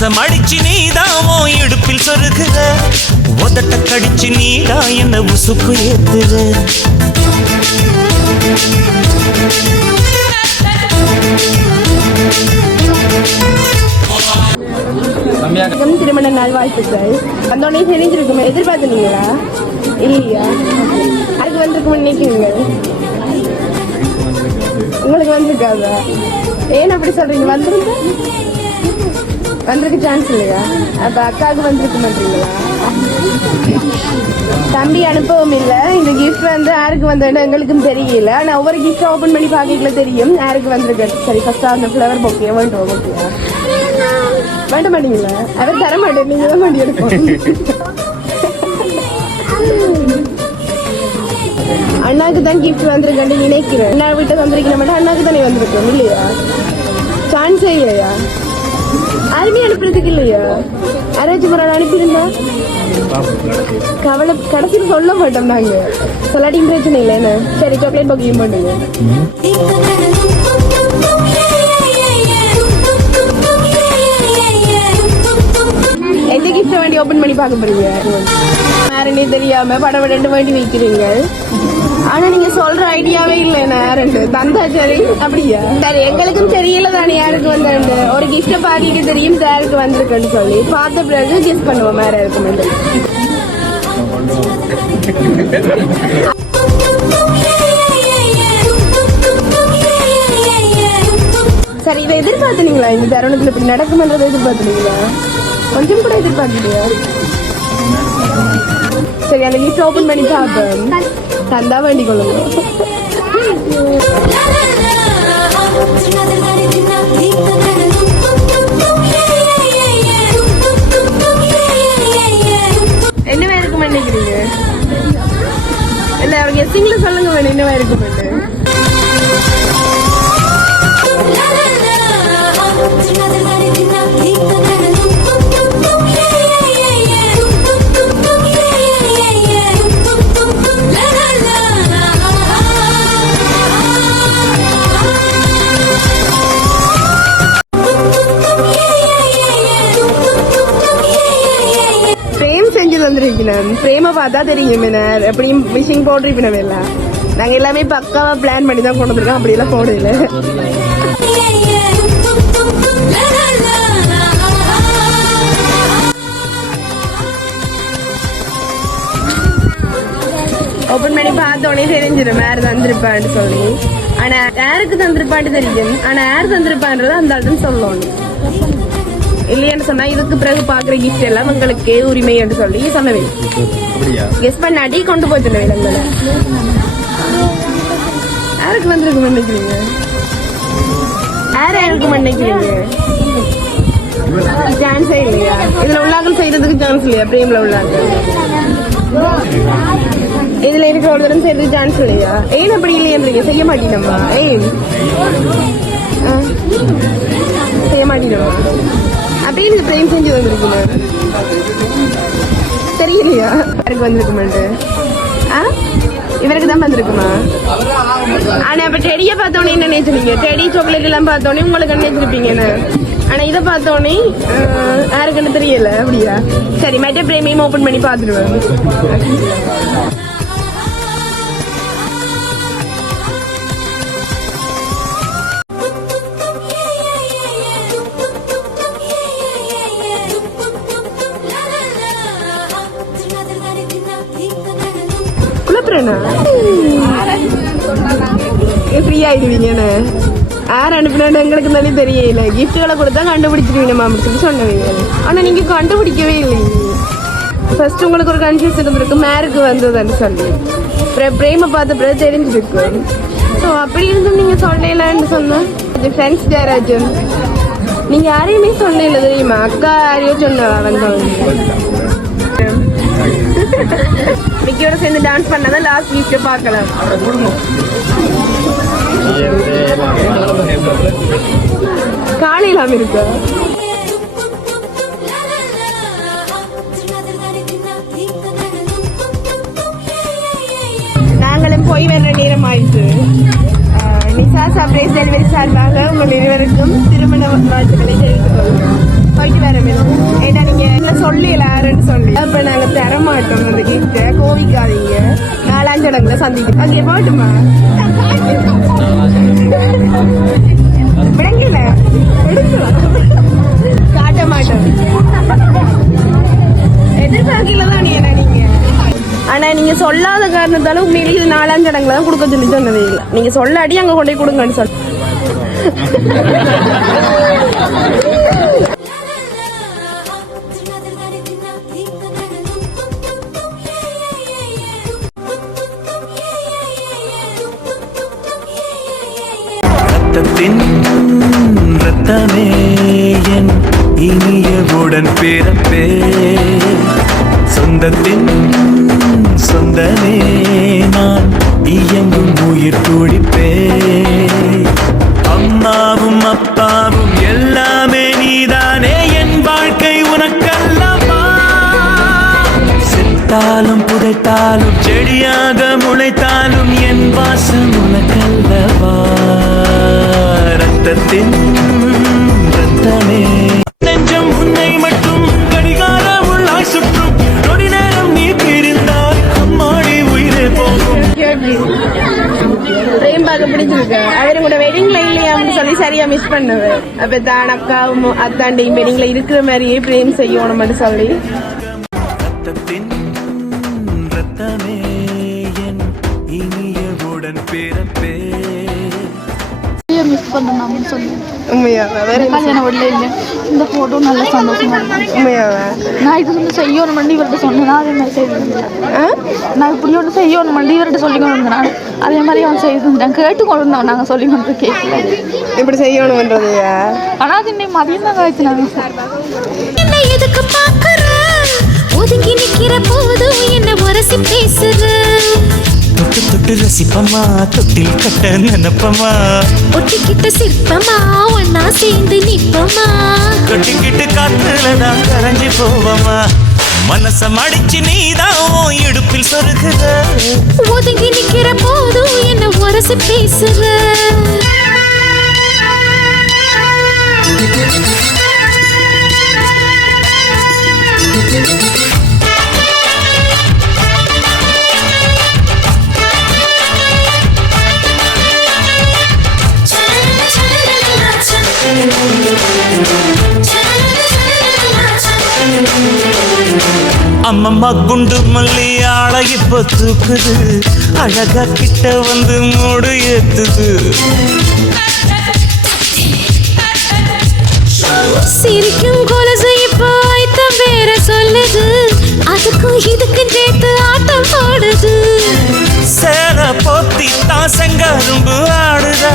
முத்தம் அடிச்சு நீதாமோ இடுப்பில் சொருகுற? உதட்ட கடிச்சு நீடா என்ன உசுப்பு ஏத்துற? வணக்கம் திருமண நாள் வாழ்த்துக்கள். வந்தோடனே தெரிஞ்சிருக்குமே எதிர்பார்த்துனீங்களா இல்லையா? அது வந்திருக்குமே நினைக்கிறீங்க உங்களுக்கு வந்திருக்காதா? ஏன் அப்படி சொல்றீங்க? வந்துருங்க வந்திருக்கு சான்ஸ் இல்லையா? அப்ப அக்காவுக்கு வந்திருக்க மாட்டீங்களா? தம்பி அனுப்பவும் இல்லை. இந்த கிஃப்ட் வந்து யாருக்கு வந்தேன்னு எங்களுக்கும் தெரியல. ஆனா ஒவ்வொரு கிஃப்ட் ஓபன் பண்ணி பார்க்கல தெரியும் யாருக்கு வந்திருக்கு சரி ஃபர்ஸ்ட் அந்த ஃப்ளவர் போக்கே வேண்டும் ஓகேயா வேண்ட மாட்டீங்களா? அவர் தர மாட்டேன் நீங்க தான் மாட்டி எடுப்போம். அண்ணாக்கு தான் கிஃப்ட் வந்திருக்கேன் நினைக்கிறேன். அண்ணா வீட்டை வந்திருக்க மட்டும் அண்ணாக்கு தானே வந்திருக்கோம் இல்லையா? சான்ஸே இல்லையா? யாருமே அனுப்புறதுக்கு இல்லையா யாராச்சும் ஒரு ஆள் அனுப்பியிருந்தா கவலை கடைசியில் சொல்ல மாட்டோம் நாங்க சொல்லாட்டியும் பிரச்சனை இல்லை என்ன சரி சாக்லேட் பாக்கியும் பண்ணுங்க எந்த ஓபன் பண்ணி பார்க்க போறீங்க. யாருன்னே தெரியாம படம் ரெண்டு வேண்டி வைக்கிறீங்க ஆனா நீங்க சொல்ற ஐடியாவே இல்லை நேரண்டு தந்தா சரி அப்படியா? சரி எங்களுக்கும் தெரியல தானே யாருக்கு வந்தேன் ஒரு கிஃப்ட் பாக்கிட்டு தெரியும் யாருக்கு வந்திருக்குன்னு சொல்லி. பார்த்த பிறகு கிஃப்ட் பண்ணுவோம் வேற இருக்கும் சரி இதை எதிர்பார்த்தீங்களா? இந்த தருணத்துல இப்படி நடக்கும்ன்றதை எதிர்பார்த்தீங்களா? கொஞ்சம் கூட எதிர்பார்க்கலையா? சரி அந்த கிஃப்ட் ஓபன் பண்ணி பார்ப்பேன் தந்தா வேண்டி கொள்ளுங்க வேறு இருக்கும் நினைக்கிறீங்க இல்லை அவங்க சிங்கிள் சொல்லுங்க வேணும் என்ன வேறு இருக்கும் பிரேம பார்த்தா தெரியும் என்ன எப்படியும் விஷிங் போட்டிருப்பினவே இல்ல நாங்க எல்லாமே பக்காவா பிளான் பண்ணி தான் கொண்டு வந்திருக்கோம். அப்படி எல்லாம் போடல ஓப்பன் பண்ணி பார்த்த உடனே தெரிஞ்சிடும். யார் தந்திருப்பான்னு சொல்லி. ஆனா யாருக்கு தந்திருப்பான்ட்டு தெரியும். ஆனா யார் தந்திருப்பான்றது அந்த ஆள்னு சொல்லணும். இல்லையான்னு சொன்னா இதுக்கு பிறகு பாக்குற கிஃப்ட் எல்லாம் உங்களுக்கு உரிமை என்று சொல்லி சொன்னவேன் கெஸ் பண்ணாட்டி கொண்டு போய் சொன்னவேன் உங்களை. யாருக்கு வந்திருக்கு நினைக்கிறீங்க யார் யாருக்கு நினைக்கிறீங்க சான்ஸே இல்லையா? இதுல உள்ளாக்கள் செய்யறதுக்கு சான்ஸ் இல்லையா? பிரேம்ல உள்ளாக்கள். இதுல இருக்கிற ஒரு தரம் செய்யறதுக்கு சான்ஸ் இல்லையா? ஏன் அப்படி இல்லையன்றீங்க செய்ய மாட்டீங்கம்மா. ஏன். செய்ய மாட்டீங்கம்மா. அப்படியே இந்த பிரேம் செஞ்சு வந்திருக்கீங்க தெரியலையா? யாருக்கு வந்திருக்குமான்ட்டு. ஆ? இவருக்கு தான் வந்திருக்குமா? ஆனா அப்ப டெடிய பார்த்தோன்னே என்ன நினைச்சிருப்பீங்க டெடி சாக்லேட் எல்லாம் பார்த்தோன்னே உங்களுக்கு என்ன நினைச்சிருப்பீங்க என்ன? ஆனா இதை பார்த்தோன்னே யாருக்குன்னு தெரியல அப்படியா? சரி மெட்ட பிரேமியும் ஓபன் பண்ணி பார்த்துருவேன் குழப்பறேனா ஃப்ரீ ஆயிடுவீங்கண்ணே யார் அனுப்பினாலும் எங்களுக்கு தானே தெரியல கிஃப்ட்டுகளை கொடுத்தா கண்டுபிடிச்சிருவீங்க மாமா சொல்லி சொன்னவீங்க ஆனா நீங்க கண்டுபிடிக்கவே இல்லை ஃபர்ஸ்ட் உங்களுக்கு ஒரு கன்ஃபியூஸ் இருந்திருக்கு மேருக்கு வந்ததுன்னு சொல்லி அப்புறம் பிரேம பார்த்த பிறகு தெரிஞ்சிருக்கு ஸோ அப்படி இருந்தும் நீங்க சொல்லலான்னு சொன்னா ஃப்ரெண்ட்ஸ் ஜெயராஜன் நீங்கள் யாரையுமே சொல்லல தெரியுமா அக்கா யாரையோ சொன்ன வந்தவங்க மிக்கியோட சேர்ந்து டான்ஸ் பண்ணதான் லாஸ்ட் வீக்ல பார்க்கலாம். காலையிலாம் இருக்கு? நாங்களும் போய் வர்ற நேரம் ஆயிடுச்சு. நிசா சாசா பிரேஸ் டெலிவரி சார்பாக உங்கள் இருவருக்கும் திருமண வாழ்த்துக்களை தெரிவித்துக் கொள்கிறோம். போயிட்டு வர மேலும் ஏன்னா நீங்க என்ன சொல்லல யாருன்னு சொல்லி. அப்ப நாங்க தர மாட்டோம் அந்த கிஃப்ட கோவிக்காதீங்க. நாலாம் சடங்குல சந்திக்கும் அங்கே போட்டுமா? விடங்கல எடுக்கலாம் காட்ட மாட்டோம். எதிர்பார்க்கல தான் நீ எனக்கு ஆனால் நீங்கள் சொல்லாத காரணத்தால உண்மையிலேயே இது நாலாஞ்சடங்குல தான் கொடுக்க சொல்லி சொன்னதே. இல்லை நீங்கள் சொல்லாடி அங்கே கொண்டு போய் கொடுங்கன்னு சொல் ரத்தத்தின் ரத்தமே என் இனிய உடன் பிறப்பே சொந்தத்தின் சொந்தமே நான் இயங்கும் உயிர் துடிப்பே. அம்மாவும் அப்பாவும் எல்லாமே நீதானே என் வாழ்க்கை உனக்கல்லவா? செத்தாலும் புதைத்தாலும் செடியாக முளைத்தாலும் என் வாசம் உனக்கல்லவா? ரத்தத்தின் ரத்தமே. பண்ணுவேன் அப்ப தான் அக்காவும் அத்தாண்டையும் வெட்டிங்ல இருக்கிற மாதிரியே பிரேம் செய்யணும்னு சொல்லி. மிஸ் பண்ணணும்னு சொல்லி. உண்மையாவா வேற என்ன கல்யாணம் வீட்டில் இல்லை. இந்த ஃபோட்டோ நல்ல சந்தோஷமா இருக்கும் நான் இது வந்து செய்யணும் மண்டி இவர்கிட்ட சொன்னேன் அதே மாதிரி செய்திருந்தேன்? நான் இப்படி ஒன்று செய்யணும் மண்டி இவர்கிட்ட சொல்லி கொண்டு நான் அதே மாதிரி அவன் செய்திருந்தேன். கேட்டு கொண்டு வந்தோம் நாங்கள் சொல்லி கொண்டு கேட்கல இப்படி செய்யணும்ன்றதையா ஆனால் அது இன்னைக்கு மதியம் தான் காய்ச்சினாங்க. என்ன எதுக்கு பாக்குற? ஒதுங்கி நிக்கிற போதும் தொட்டு ரசிப்பமா தொட்டில் கட்ட நினைப்பமா ஒட்டிக்கிட்ட சிற்பமா ஒன்னா சேர்ந்து நிப்பமா கட்டிக்கிட்டு காத்துலதான் கரைஞ்சு போவமா மனச மடிச்சு நீதான் இடுப்பில் சொருகுற. ஒதுங்கி நிக்கிற போதும் என்ன உரசி பேசுற. அம்மம்மா குண்டு மல்லி ஆளை இப்ப தூக்குது. அழகா கிட்ட வந்து மூடு ஏத்துது. சிரிக்கும் கொலசு இப்போ ஐத்தம் வேற சொல்லுது. அதுக்கும் இதுக்கும் சேர்த்து ஆட்டம் போடுது. சேலை போத்தி தான் செங்கரும்பு ஆடுதா.